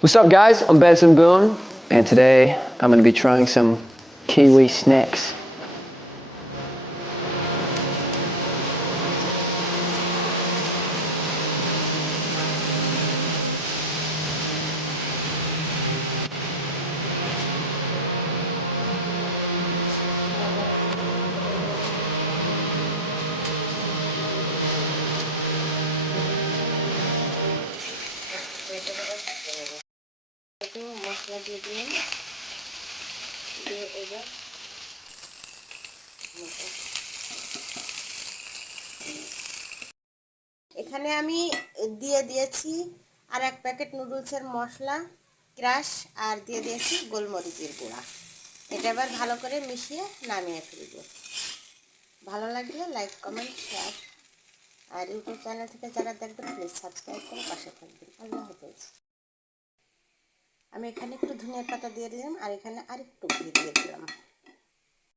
What's up guys, I'm Benson Boone and today I'm going to be trying some kiwi snacks. মশলা দিয়ে দিলাম, দিয়ে এবার এখানে আমি দিয়ে দিয়েছি আর এক প্যাকেট নুডলসের মশলা ক্রাশ, আর দিয়ে দিয়েছি গোলমরিচের গুঁড়া। এটা এবার ভালো করে মিশিয়ে নামিয়ে ফেলব। ভালো লাগলে লাইক, কমেন্ট, শেয়ার, আর ইউটিউব চ্যানেল থেকে যারা দেখবেন প্লিজ সাবস্ক্রাইব করে পাশে থাকবেন। আল্লাহ হাফেজ। আমি এখানে একটু ধনিয়া পাতা দিয়ে দিলাম আর এখানে আরেকটু ঘি